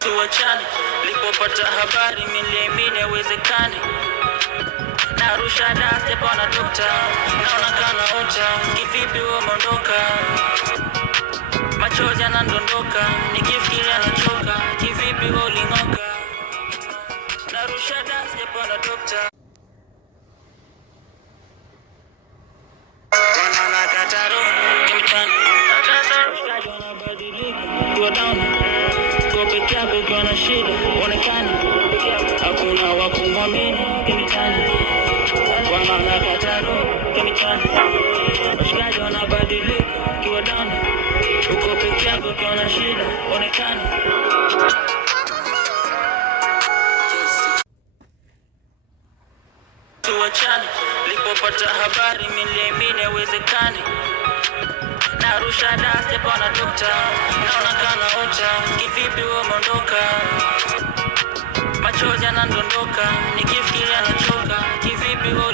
Tuachane, nilipopata habari niliamini haiwezekani. Narusha dust hapa na dokta, naona kana ota, kivipi wewe umeondoka? Machozi yanadondoka, nikifikiria nachoka, kivipi wewe uling'oka? Narusha dust hapa na dokta. Wana kataro, kimitani, shikaji wanabadilika, tuwa down. Kwa peke yako ukiwa na shida, onekana hakuna wa kumwamini kimitani. Wana kataro, kimitani, shikaji wanabadilika, tuwa down. Uko peke yako ukiwa na shida, onekana. Tuachane, nilipopata habari niliamini haiwezekani. Narusha dust hapa na dokta, naona kana ota, kivipi wewe umeondoka? Machozi yanadondoka, nikifikiria nachoka, kivipi wewe